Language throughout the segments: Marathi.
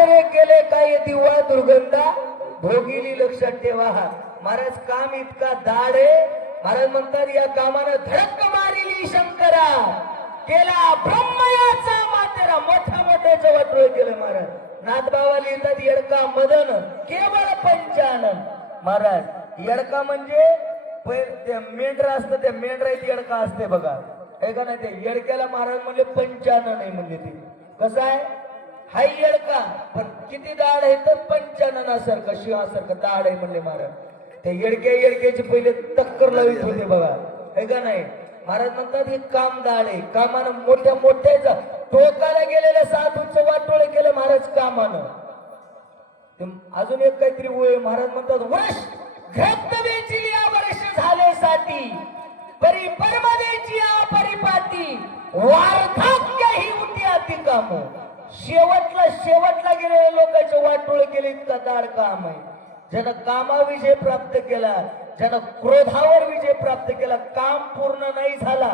आश्चर्य केले काय दिवा दुर्गंधा भोगिली लक्षात ठेवा. महाराज काम इतका दाढ आहे. महाराज म्हणतात या कामानं धडक मारिली शंकरा केला ब्रह्मयाचा मातेरा. मोठ्या मोठ्याचं वाटोळ केलं महाराज. नाथबाबा लिहितात येडका मदन केवळ पंचानन. महाराज येडका म्हणजे ते मेंढर असतं, त्या मेंढराची येडका असते बघा, हे का नाही. ते येडक्याला महाराज म्हणले पंचानन आहे. म्हणजे ते कसं आहे, हाय येडका पण किती दाढ आहे तर पंचाननासारखं शिवासारखं दाढ आहे म्हणले महाराज. त्या येडक्याची पहिले टक्कर लावित होते बघा, हे का नाही. महाराज म्हणतात हे काम दाढ आहे. कामानं मोठ्या मोठ्याच टोकाला गेलेल्या साधूचं वाटोळ केलं महाराज कामानं. अजून एक काहीतरी वय महाराज म्हणतात वर्ष घटवेची वर्ष झाले साठी परी परमदेची परिपाती वार्धक्य ही उठी अति काम. शेवटला गेलेल्या लोकांचे वाटोळ केले इतका दाढ काम आहे. ज्यानं कामाविजय प्राप्त केला, ज्यानं क्रोधावर विजय प्राप्त केला, काम पूर्ण नाही झाला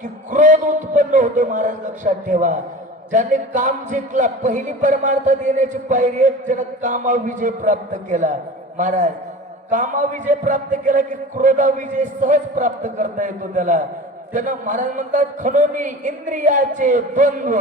की क्रोध उत्पन्न होतो महाराज लक्षात ठेवा. ज्याने काम जिंकला पहिली परमार्थ देण्याची पायरी आहे, ज्यानं कामाविजय प्राप्त केला. महाराज कामाविजय प्राप्त केला की क्रोधाविजय सहज प्राप्त करता येतो त्याला. त्यानं महाराज म्हणतात खनोनी इंद्रियाचे द्वंद्व.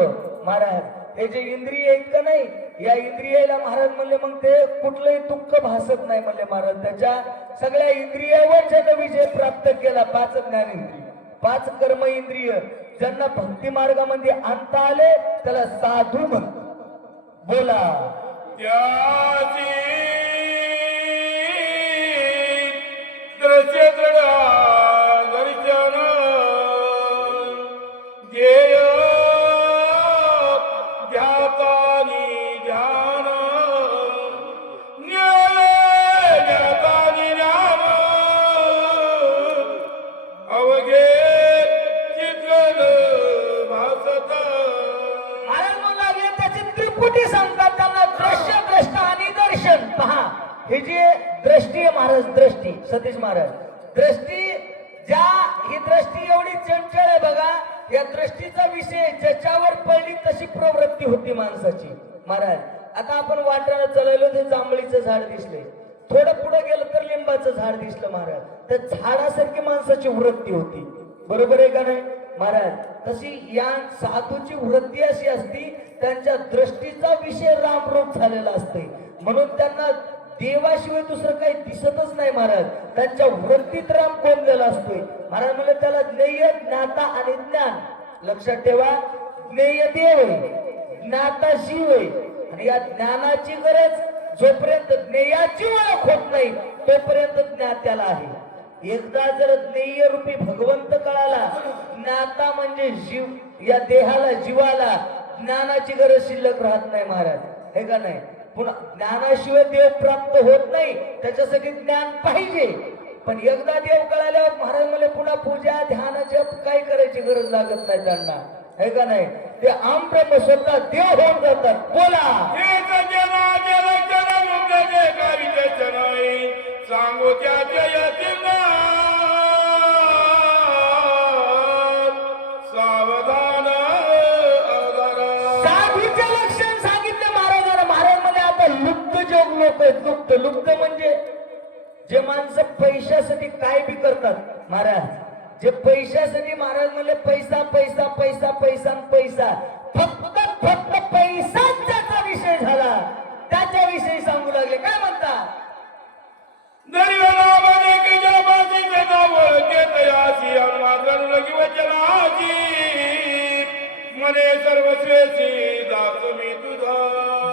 महाराज हे जे इंद्रिय आहेत का नाही, या इंद्रियाला महाराज म्हणले मग ते कुठलंही दुःख भासत नाही म्हणले महाराज. त्याच्या सगळ्या इंद्रियावर ज्यानं विजय प्राप्त केला, 5 ज्ञानेंद्रिय 5 कर्म इंद्रिय ज्यांना भक्ती मार्गामध्ये आणता आले त्याला साधू म्हणतात. बोला सांगतात त्यांना दृश्य द्रष्टा आणि दर्शन. पहा हे जे दृष्टी आहे महाराज, दृष्टी सतीश महाराज दृष्टी ही दृष्टी एवढी चंचल आहे बघा. या दृष्टीचा विषय ज्याच्यावर पडली तशी प्रवृत्ती होती माणसाची. महाराज आता आपण वाटायला चाललो ते जांभळीचं झाड दिसले, थोडं पुढे गेलं तर लिंबाचं झाड दिसलं महाराज. त्या झाडासारखी माणसाची वृत्ती होती. बरोबर आहे का नाही महाराज. तशी या साधूची वृत्ती अशी असती, त्यांच्या दृष्टीचा विषय रामरूप झालेला असते म्हणून त्यांना देवाशिवाय दुसरं काही दिसतच नाही महाराज. त्यांच्या वृत्तीत राम कोंडलेला असतोय. महाराज म्हणजे त्याला ज्ञेय ज्ञाता आणि ज्ञान. लक्षात ठेवा ज्ञेय देव आहे, ज्ञाता शिव आहे. आणि या ज्ञानाची गरज जोपर्यंत ज्ञेयाची ओळख होत नाही तोपर्यंत ज्ञात्याला आहे. एकदा जर ज्ञेय रूपी भगवंत कळाला, ज्ञाता म्हणजे जीव, या देहाला जीवाला ज्ञानाची गरज शिल्लक राहत नाही महाराज, हे का नाही. पुन्हा ज्ञानाशिवाय देव प्राप्त होत नाही, त्याच्यासाठी ज्ञान पाहिजे. पण एकदा देव कळाल्यावर महाराज मला पुन्हा पूजा ध्यान जप काय करायची गरज लागत नाही त्यांना, हे का नाही. ते आम ब्रह्म स्वतः देव होऊन जातात. बोला सांगू सावधान साधूचे लक्षण सांगितले महाराजांना. महाराज मध्ये आता लुप्त जोग लोक आहेत. लुप्त म्हणजे जे माणसं पैशासाठी काय बी करतात महाराज. जे पैशासाठी महाराज म्हणले पैसा पैसा पैसा पैसा पैसा, फक्त पैसाच ज्याचा विषय झाला त्याच्याविषयी सांगू लागले. काय म्हणता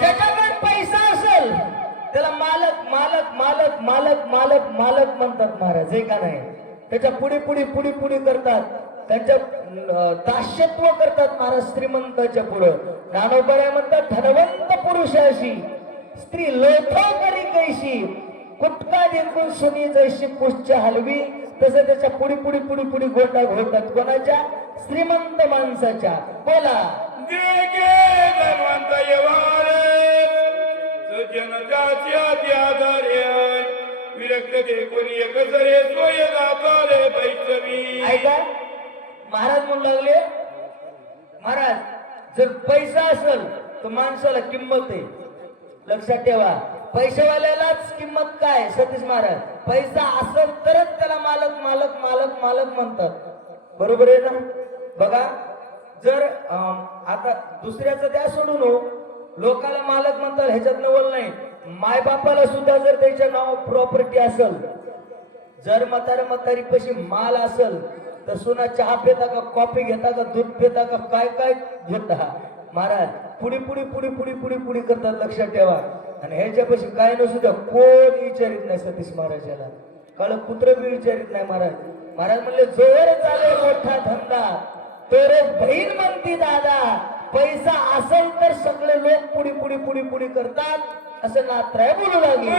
ज्याच्याकडे पैसा असेल त्याला मालक मालक मालक मालक मालक मालक म्हणतात महाराज, हे का नाही. त्याच्या पुढे करतात, त्यांच्या दास्यत्व करतात महाराज श्रीमंताच्या पुढे. ज्ञानोबराय म्हणतात धनवंत पुरुषाशी स्त्री लोथो करी कैशी, कुटका जिंकून सुनी जैशी पुष्ट हलवी. तसं त्याच्या पुढे गोंडा घोळतात. कोणाच्या? श्रीमंत माणसाच्या. बोला ऐका महाराज म्हणू लागले, महाराज जर पैसा असेल तर माणसाला किंमत आहे, लक्षात ठेवा. पैशावाल्यालाच किंमत काय सतीश महाराज, पैसा असेल तरच त्याला मालक मालक मालक मालक म्हणतात. बरोबर आहे ना? बघा, जर आता दुसऱ्याचं द्या सोडून हो, लोकाला मालक म्हणतात ह्याच्यात नवल नाही. मायबापाला सुद्धा जर त्याच्या नाव प्रॉपर्टी असेल, जर म्हातारी पशी माल असेल, तर सुना चहा पिता का, कॉफी घेता का, दूध पिता का, काय काय घेता महाराज, पुढी पुढी पुढी पुढी पुढी पुढी करतात. लक्षात ठेवा. आणि ह्याच्यापाशी काय नसू द्या, कोण विचारित नाही सतीश महाराजाला, काळ कुत्र बी विचारित नाही महाराज. महाराज म्हणले जोर चाले मोठा धंदा, तर बहीण म्हणती दादा, पैसा असेल तर सगळे लोक पुढी पुढी पुढी पुढी करतात, असं नात्राय बोलू लागले.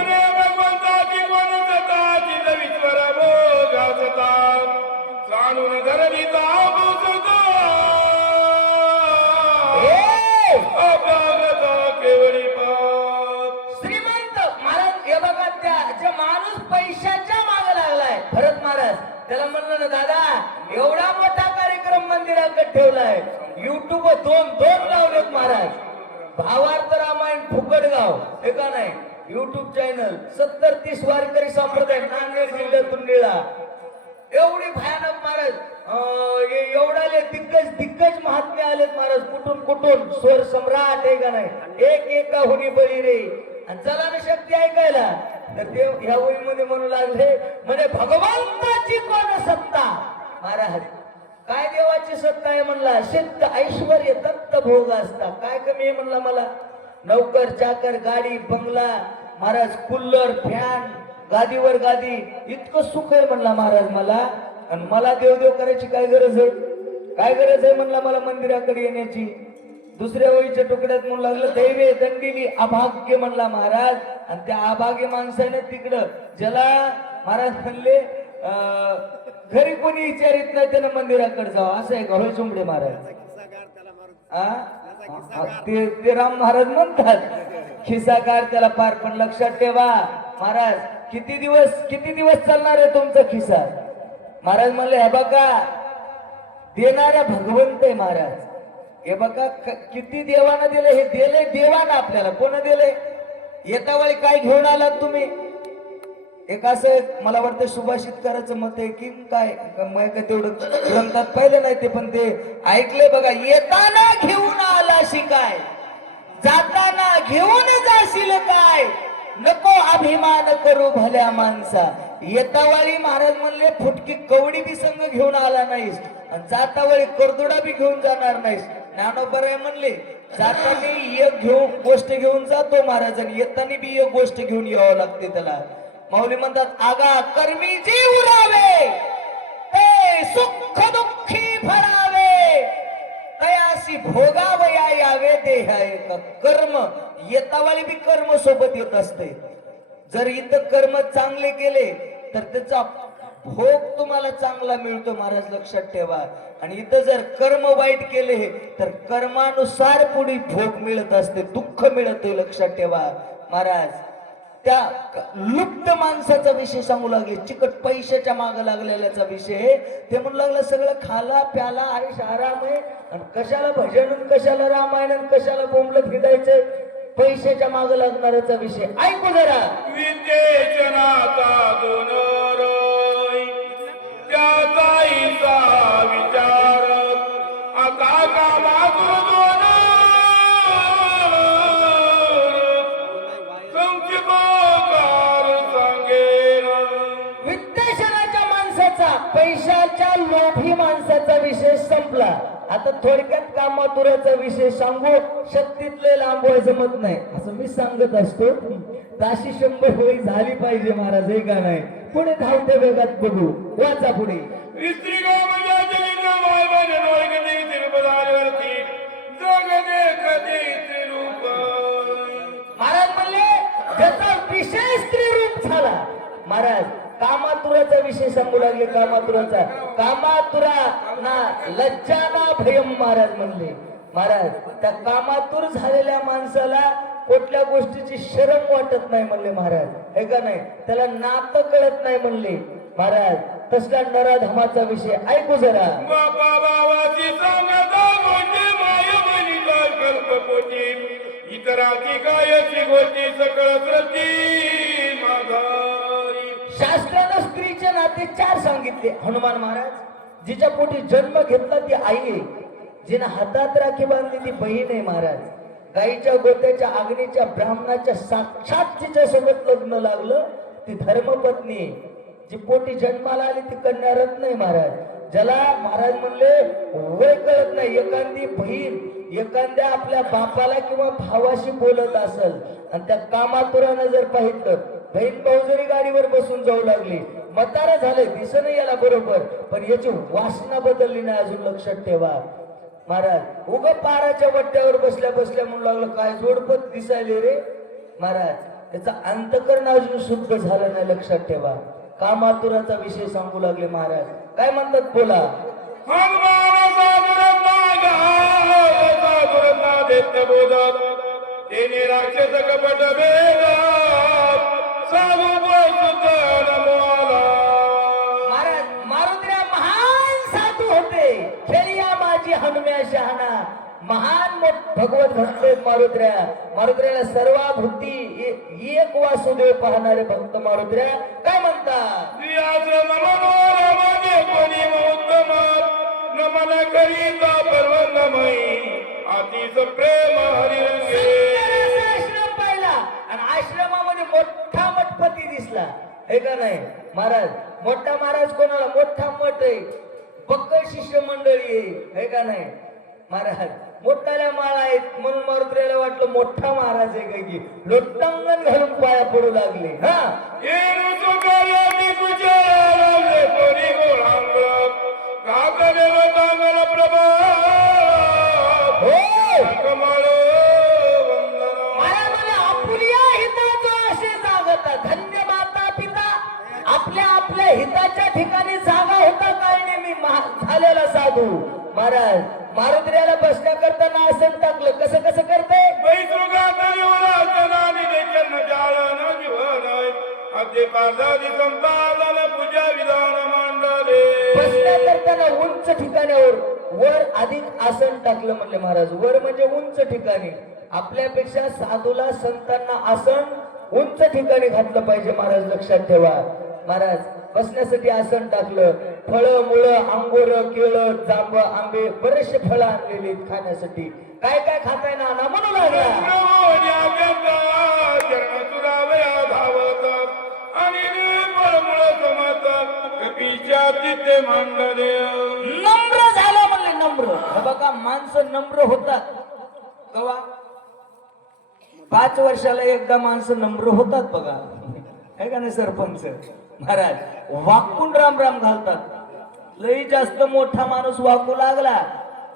श्रीमंत महाराज, हे बघा, त्या जे माणूस पैशाच्या मागे लागलाय, भरत महाराज त्याला म्हणलं ना दादा, एवढा मोठा कार्यक्रम मंदिराकडे ठेवलाय, युट्यूब दोन लावलेत महाराज, भावार्थ रामायण फुकटगाव हे का नाही, युट्यूब चॅनल 70-30 वारकरी संप्रदाय नांदेड जिल्ह्यातून निळा, एवढी भयानक महाराज, एवढाले दिग्गज महात्मे आलेत महाराज, कुठून स्वर सम्राट आहे का नाही, एका हुनी बळी रे. आणि चला ना शक्ती ऐकायला, तर ते ह्या ओळीमध्ये म्हणू लागले, म्हणजे भगवंताची कोण सत्ता महाराज, काय देवाची सत्ता आहे म्हणला, सिद्ध ऐश्वर्य दत्त भोग असता, काय कमी आहे म्हणला मला, नौकर चाकर गाडी बंगला महाराज, कुल्लर फॅन, गादीवर गादी, इतकं सुख आहे म्हणला महाराज मला. आणि मला देवदेव करायची काय गरज आहे, काय गरज आहे म्हणला मला मंदिराकडे येण्याची. दुसऱ्या वळीच्या तुकड्यात म्हणू लागलं, दैवे दंडिली अभाग्य म्हणला महाराज. आणि त्या अभाग्य माणसाने तिकडं ज्याला महाराज म्हणले घरी कोणी विचारित नाही त्यानं मंदिराकडे जावं, असं आहे का होय चुंबडे महाराज? ते राम महाराज म्हणतात खिसाकार त्याला पार. पण लक्षात ठेवा महाराज, किती दिवस चालणार आहे तुमचा खिसा? महाराज म्हणले हे बघा, देणारा भगवंत आहे महाराज. हे बघा किती देवाना दिले, हे दिले देवाना आपल्याला. कोण दिले? येता वेळी काय घेऊन आलात तुम्ही? एक असं मला वाटतं सुभाषित करायचं मत आहे की काय, तेवढं ग्रंथात पाहिलं नाही ते, पण ते ऐकलंय बघा, येताना घेऊन आला शिकाय, जाताना घेऊन जाशील काय, नको अभिमान करू भल्या माणसा. येतावाळी महाराज म्हणले फुटकी कवडी बी संघ घेऊन आला नाहीस, आणि जातावळी करदोडा बी घेऊन जाणार नाहीस. ज्ञानोबराय म्हणले जाताना एक गोष्ट घेऊन जातो महाराज, आणि येताना बी एक गोष्ट घेऊन यावं लागते त्याला. माऊली म्हणतात, आगा कर्मी जी उरावे, ते सुख दुःखी भरावे, तयासी भोगावया यावे देह एक. कर्म येतावाली बी कर्म सोबत येत असते. जर इथं कर्म चांगले केले तर त्याचा भोग तुम्हाला चांगला मिळतो महाराज, लक्षात ठेवा. आणि इथं जर कर्म वाईट केले तर कर्मानुसार पुढे भोग मिळत असते, दुःख मिळते, लक्षात ठेवा महाराज. त्या लुप्त माणसाचा विषय सांगू लागले, चिकट पैशाच्या माग लागलेल्याचा विषय. ते म्हणू लागलं सगळं खाला प्याला आयुष आराम आहे, आणि कशाला भजन, कशाला रामायण, कशाला बोंबलत फिरायचंय, पैशाच्या माग लागणाऱ्याचा विषय. ऐकू जरा. विद्येचनाचा दोनरोई त्याचा विचार आता कामातून विद्वेषणाच्या माणसाचा, पैशाच्या लोभी माणसाचा विषय संपला. आता थोडक्यात कामातुराचा विषय सांगू, शक्तीतले लांबवाय जमत नाही असं मी सांगत असतो. ताशी 100 होळी झाली पाहिजे महाराज, हे का नाही? पुढे धावत्या वेगात बघू, वाचा पुढे. महाराज म्हणले त्याचा विषय स्त्री रूप झाला. महाराज कामातुराचा विषय सांगू लागले. कामातुराचा, कामातुरा ना लज्जा ना भयम महाराज म्हणले. महाराज त्या कामातुर झालेल्या माणसाला कुठल्या गोष्टीची शरम वाटत नाही म्हणले महाराज, हे का नाही? त्याला नातं कळत नाही म्हणले महाराज. तसला नराधमाचा विषय ऐकू जरा. इतराची कायची गोष्टी सकळ सृष्टी माघारी. शास्त्रानं स्त्रीचे नाते 4 सांगितले. हनुमान महाराज, जिच्या पोटी जन्म घेतला ती आई आहे, जिने हातात राखी बांधली ती बहीण आहे महाराज. गाईच्या गोत्याच्या अग्नीच्या ब्राह्मणाच्या साक्षात जिच्या सोबत लग्न लागलं ती धर्मपत्नी आहे. जी पोटी जन्माला आली ती कन्या रत्न आहे महाराज. ज्याला महाराज म्हणले वय कळत नाही, एखादी बहीण एखाद्या आपल्या बापाला किंवा भावाशी बोलत असेल आणि त्या कामातुरानं जर पाहिलं, बहीण भाऊ जरी गाडीवर बसून जाऊ लागली, म्हातारा झाले दिसत नाही याला बरोबर, पण याची वासना बदलली नाही अजून, लक्षात ठेवा महाराज. उग पाराच्या वट्ट्यावर बसल्या बसल्या म्हणू लागलं काय जोडपत दिसायले रे महाराज. त्याचा अंतकरण अजून शुद्ध झालं नाही, लक्षात ठेवा. कामातुराचा विषय सांगू लागले महाराज. काय म्हणतात बोला. हनुमान साधुरत्ना देत बोधत तेने राक्षस कपट वेद साधू महाराज मारुद्र्या महान साधू होते. खेळिया माझी हनुम्या शहाणा. महान भगवत भक्त मारुद्र्या. मारुद्र्याला सर्वाभूती एक वासुदेव पाहणारे भक्त मारुद्र्या. काय म्हणतात. नमन करीता पर्वतमयी अतिस प्रेम हरिरंगे. आश्रम पाहिला आणि आश्रमामध्ये मोठा मठपती दिसला, हे का नाही महाराज. मोठा महाराज कोणाला मोठा मठ आहे, बक्कळ शिष्य मंडळी आहे, हे का नाही महाराज. मोठाल्या माळा आहेत म्हणून मारुद्र्याला वाटलं मोठा महाराज आहे काय की, लोटांगण घालून पाया पडू लागले. हा धन्य माता पिता. आपल्या आपल्या हिताच्या ठिकाणी जागा होता काय नेहमी झालेला साधू महाराज. मारुद्र्याला बसण्या करताना आसन टाकलं. कसं कसं करते. बसण्या करताना उंच ठिकाणावर वर अधिक आसन टाकलं म्हणले महाराज. वर म्हणजे उंच ठिकाणी. आपल्यापेक्षा साधूला संतांना आसन उंच ठिकाणी घातलं पाहिजे महाराज, लक्षात ठेवा महाराज. बसण्यासाठी आसन टाकलं. फळं मुळं अंगोर केळं जांब आंबे बरेचसे फळं आणलेली खाण्यासाठी. काय काय खाताय ना म्हणू लागला. नम्र झालं म्हणले. नम्र बघा, माणसं नम्र होतात कवा. 5 वर्षाला एकदा माणसं नम्र होतात बघा, है का नाही सरपंच महाराज. वाकून राम राम घालतात. लई जास्त मोठा माणूस वाकू लागला,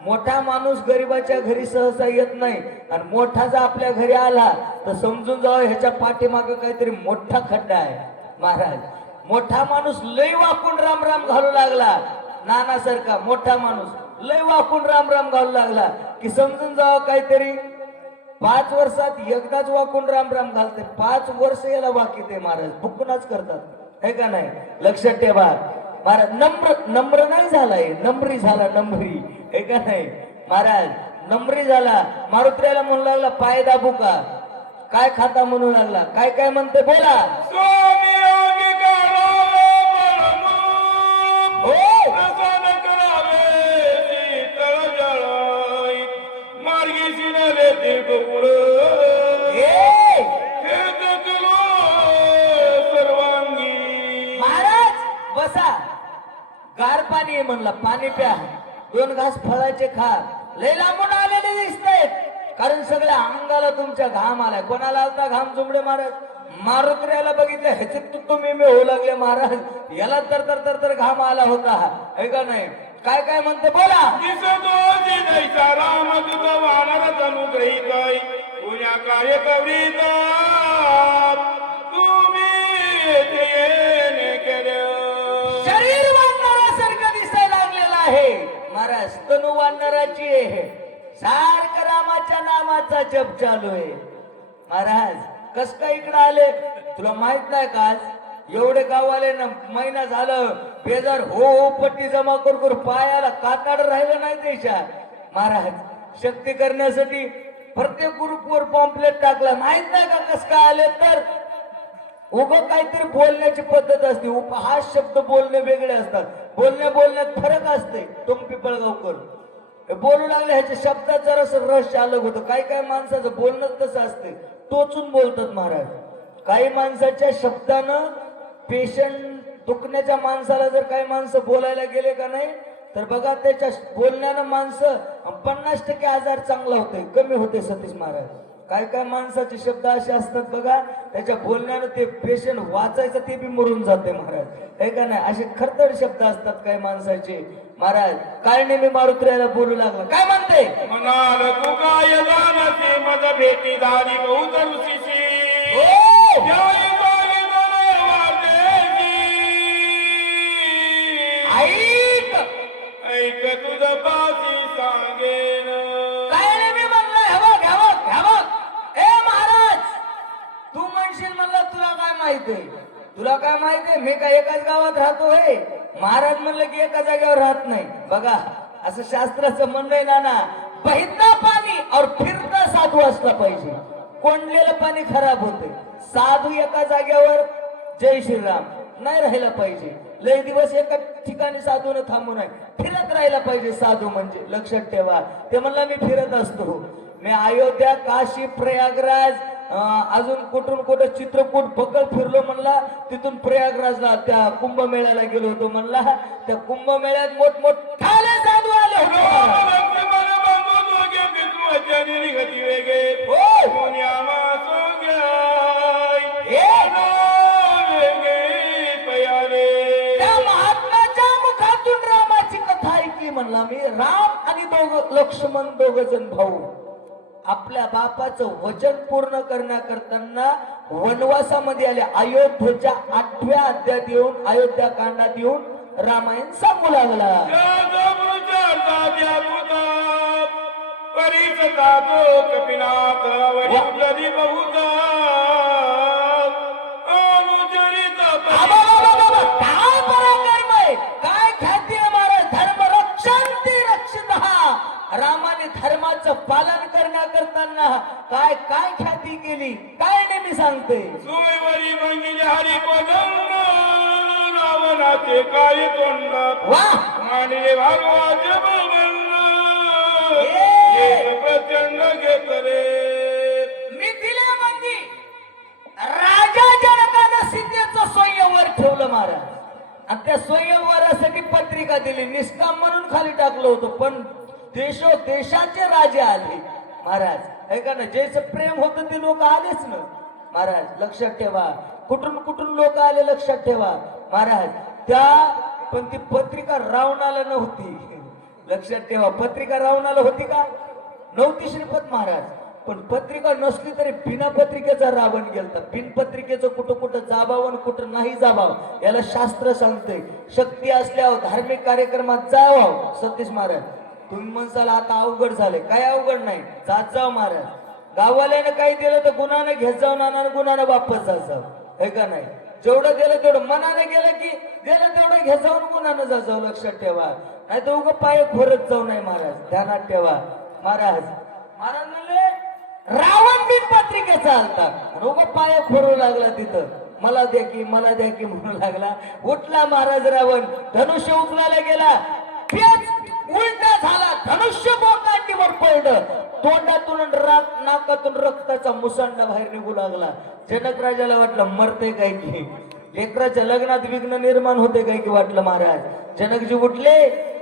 मोठा माणूस गरीबाच्या घरी सहसा येत नाही, आणि मोठा जर आपल्या घरी आला तर समजून जावं ह्याच्या पाठीमागे काहीतरी मोठा खड्डा आहे महाराज. मोठा माणूस लई वाकून राम राम घालू लागला, नानासारखा मोठा माणूस लई वाकून राम राम घालू लागला की समजून जावं काहीतरी 5 वर्षात एकदाच वाकून राम राम घालते. 5 वर्ष याला वाकीते महाराज, फुकूनच करतात, है का नाही, लक्षात ठेवा महाराज. नम्र नाही झालाय, नम्री झाला, नम्री, है का नाही महाराज. नम्री झाला. मारुद्र्याला म्हणू लागला पाय दाबू का. काय खाता म्हणू लागला. काय काय म्हणते बोला. महाराज बसा. गार पाणी आहे म्हणला, पाणी प्या. 2 घास फळाचे खा. लय लांबून आलेले दिसतायत, कारण सगळ्या अंगाला तुमच्या घाम आलाय. कोणाला आलता घाम जुमडे महाराज. मारुद्र्याला बघितलं ह्याच्यात तुम्ही होऊ लागले महाराज. याला तर घाम आला होता, है का नाही. काय काय म्हणते बोला. शरीर वाढणाऱ्यासारखं दिसायला लागलेलं आहे महाराज. तनु वाढणाराची आहे. सारखं रामाच्या नामाचा जप चालू आहे महाराज. कस काय इकडे आले तुला माहित नाही का. आज एवढे गाववाले ना महिना झालं बेजार हो पट्टी जमा करू पायाला काताड राहिलं नाही देशात महाराज. शक्ती करण्यासाठी प्रत्येक ग्रुपवर पॉम्पलेट टाकला माहित नाही का कसं काय आले तर उगं काहीतरी बोलण्याची पद्धत असते हा शब्द बोलणे वेगळे असतात बोलण्यात फरक असते तुम पिपळगावकर हे बोलू लागले ह्याच्या शब्दात जरासं रस अलग होतं काय माणसाचं बोलणं तसं असते टोचून बोलतात महाराज काही माणसाच्या शब्दानं पेशंट दुखण्याच्या माणसाला जर काही माणसं बोलायला गेले का नाही तर बघा त्याच्या बोलण्यानं माणसं 50% आजार चांगला होते कमी होते सतीश महाराज काय माणसाचे शब्द असे असतात बघा त्याच्या बोलण्यानं ते पेशंट वाचायचं ते बी मरून जाते महाराज हे का नाही असे खरतर शब्द असतात काही माणसाचे महाराज काय नेहमी मारुत्र्याला बोलू लागला काय म्हणते म्हणाल तू काय जाणते मज भेटी झाली बहुत ऋषीशी हो याई झाली मला वाटेची. ऐक ऐक तुझं पाशी सांगेन काय नेहमी म्हणलं घ्यावं ए महाराज तू म्हणशील म्हणलं तुला काय माहितीये मी काय एकाच गावात राहतो हे महाराज म्हणलं की एका जागेवर राहत नाही बघा असं शास्त्राचं म्हणणं आहे ना बहिता पाणी और फिरता साधू असला पाहिजे कोंडलेलं पाणी खराब होते साधू एका जागेवर जय श्रीराम नाही राहिला पाहिजे लय दिवस एका ठिकाणी साधून थांबू नये फिरत राहिला पाहिजे साधू म्हणजे लक्षात ठेवा ते म्हणलं मी फिरत असतो मी अयोध्या काशी प्रयागराज अजून कुठून चित्रकूट बकल फिरलो म्हणला तिथून प्रयागराजला त्या कुंभमेळ्याला गेलो होतो म्हणला त्या कुंभमेळ्यात मोठमोठाले साधू आले होते त्या महात्म्याच्या मुखातून रामाची कथा ऐकली म्हणला मी राम आणि लक्ष्मण दोघ जण भाऊ आपल्या बापाचं वचन पूर्ण करण्याकरता वनवासामध्ये आले अयोध्येच्या 8व्या अध्यायात येऊन अयोध्या कांडात येऊन रामायण सांगू लागला काय पराक्रम आहे काय ख्याती आहे महाराज धर्म रक्षंती रक्षित रामाने धर्माचं पालन करण्याकरता काय ख्याती केली काय नेहमी सांगते सोयवरी मंगिले हरी पदंग रावणाचे काय तोंड वाह मानले भागवाचे बंग प्रचंड घेतले मिथिलेमध्ये राजा जनकानं सीतेचं स्वयंवर ठेवलं महाराज आणि त्या स्वयंवरासाठी पत्रिका दिली निष्काम म्हणून खाली टाकलं होतं पण देशाचे राजे आले महाराज ऐका ना ज्याचं प्रेम होतं ते लोक आलेच ना महाराज लक्षात ठेवा कुठून लोक आले लक्षात ठेवा महाराज त्या पण ती पत्रिका रावणाला नव्हती लक्षात ठेवा पत्रिका रावणाला होती का नव्हती श्रीपत महाराज पण पत्रिका नसली तरी बिना पत्रिकेचा रावण गेलता बिन पत्रिकेचं कुठं जाबावं कुठं नाही जाबाव याला शास्त्र सांगते शक्ती असल्यावर धार्मिक कार्यक्रमात जावं सतीश महाराज तुम्ही म्हणसाल आता अवघड झाले काय अवघड नाही जात जाव महाराज गाववाल्यानं काही दिलं तर गुन्हानं घेत जाऊ नाना गुन्हानं वापस जात जाऊ हे का नाही जेवढं दिलं तेवढं मनाने गेलं की गेलं तेवढं घेत जाऊन गुन्हानं जात जाऊ लक्षात ठेवा नाही तर उगं पाय खोरत जाऊ नाही महाराज ध्यानात ठेवा महाराज म्हणले रावण बिन पत्रिकेचा आलता उगं पाय खोरू लागला तिथं मला द्या की म्हणू लागला उठला महाराज रावण धनुष्य उचलायला गेला उलटा झाला धनुष्य बोकांडीवर पडलं तोंडातून नाकातून रक्ताचा मुसंडा बाहेर निघू लागला जनक राजाला वाटलं मरते काय की लेकराच्या लग्नात विघ्न निर्माण होते काय की वाटलं महाराज जनकजी उठले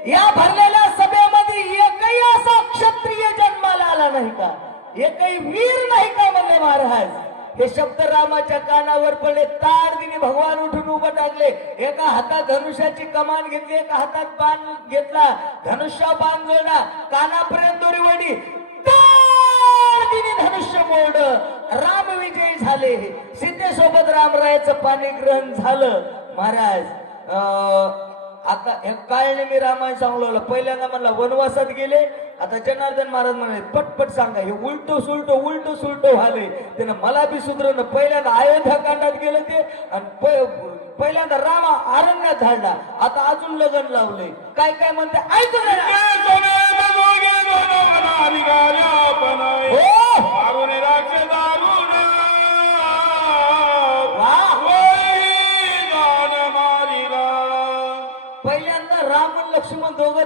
या भरलेल्या सभेमध्ये एकही असा क्षत्रिय जन्माला आला नाही का एकही वीर नाही का म्हणले महाराज हे शब्द रामाच्या कानावर पडले ताडदिनी भगवान उठून उभं टाकले एका हातात धनुष्याची कमान घेतली एका हातात बाण घेतला धनुष्या बाण जोडला कानापर्यंत दोरी वडी ताडदिनी धनुष्य मोड राम विजयी झाले सीतेसोबत रामरायाचं पाणी ग्रहण झालं महाराज आता हे काळने मी रामायण सांगलो पहिल्यांदा म्हणला वनवासात गेले आता जनार्दन महाराज म्हणाले पटपट सांगा हे उलट सुलट व्हाले त्यानं मला बी सुधरवलं पहिल्यांदा अयोध्या कांडात गेलं ते आणि पहिल्यांदा रामा अरण्यात झाडला आता अजून लगन लावले काय म्हणते ऐकू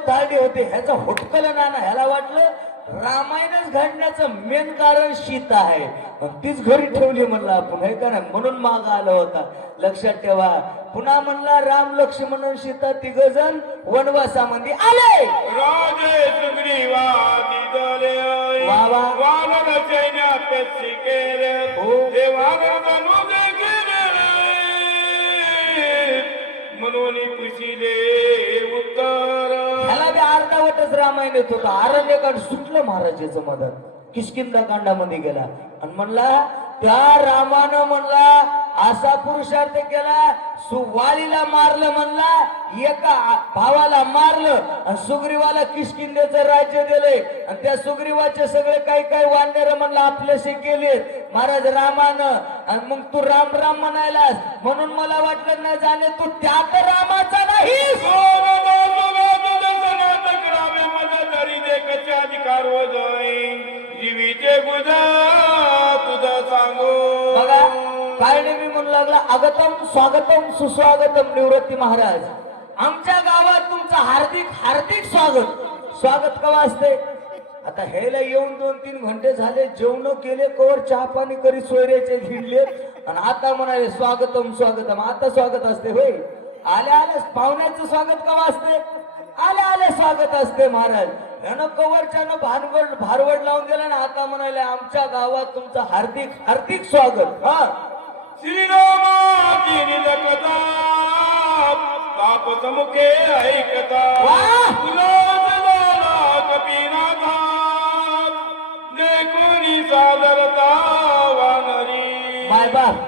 तारडे होते ह्याचा होटकलं नाना ह्याला वाटलं रामायणच घडण्याचं मेन कारण सीता आहे मग तीच घरी ठेवली म्हणलं आपण हे का नाही म्हणून माग आला होता लक्षात ठेवा पुन्हा म्हणला राम लक्ष्मण आणि सीता तिघ जण वनवासामध्ये आले राजे सुग्रीवादी दले वा वा. वानर सैन्यात शिकेले हो. ते वानर धनुजे गेले म्हणून पुशिले उत्तर ह्याला बी अर्धावटच रामायण येत होतं अरण्यकांड सुटलं महाराजाचं मदत किष्किंधा कांडामध्ये गेला आणि म्हणला त्या रामानं म्हणला असा पुरुषार्थ केला सुवालीला मारलं म्हणला एका भावाला मारलं आणि सुग्रीवाला किष्किंधेचं राज्य दिलंय आणि त्या सुग्रीवाचे सगळे काही काही वानर म्हणला आपल्याशी केलेत महाराज रामानं आणि मग तू राम राम म्हणायलास म्हणून मला वाटलं नाही जाणे तू त्यात रामाचा नाही अधिकार हो जाईन जीवीचे बुजा तुझं सांगू बघा काय नेहमी म्हणू लागला आगतम स्वागतम सुस्वागतम निवृत्ती महाराज आमच्या गावात तुमचं हार्दिक हार्दिक स्वागत कवा असते आता ह्याला येऊन 2-3 घंटे झाले जेवण केले कवर चहा पाणी करी सोयऱ्याचे भिडले आणि आता म्हणाले स्वागतम आता स्वागत असते होय आल्या आल्या पाहुण्याचं स्वागत कवा असते आल्या आल्या स्वागत असते महाराज यानं कवरच्यानं भारवड लावून गेला ना आता म्हणाले आमच्या गावात तुमचं हार्दिक हार्दिक स्वागत हा श्रीरामाची निलकता ताप मुखे ऐकता वाह! तुलाच झाला कपिनाथा देखुनी सादरता वानरी मायबाप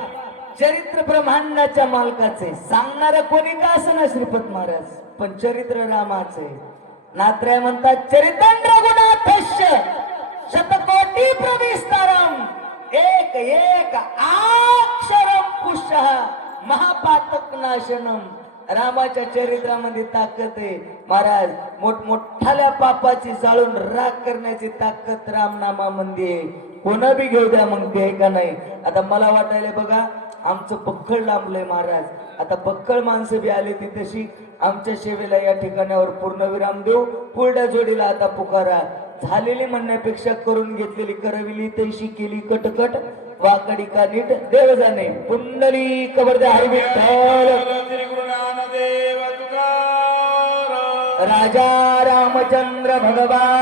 चरित्र ब्रह्मांडाच्या मालकाचे सांगणार कोणी का असं ना श्रीपत महाराज पण चरित्र रामाचे नात्र्या म्हणतात चरितांद्र गुणाथश्य शतकोटी प्रविस्तारम एक एक अक्षरम पुष्यः महापातक नाशनम रामाच्या चरित्रामध्ये ताकद आहे महाराज मोठमोठाल्या पापाची जाळून राग करण्याची ताकद रामनामामध्ये आहे कोणा बी घेऊ द्या मग ते का नाही आता मला वाटायला बघा आमचं बक्कळ लांबलंय महाराज आता बक्कळ माणसं बी आले ती तशी आमच्या सेवेला या ठिकाणावर पूर्णविराम देऊ पुढल्या जोडीला आता पुकारा झालेली म्हणण्यापेक्षा करून घेतलेली करविली तैशी केली कटकट वाकडी का नीट देव जाणे पुंडली कबर द्या हरी विठ्ठल श्री गुरु ज्ञानदेव तुकाराम राजा रामचंद्र भगवान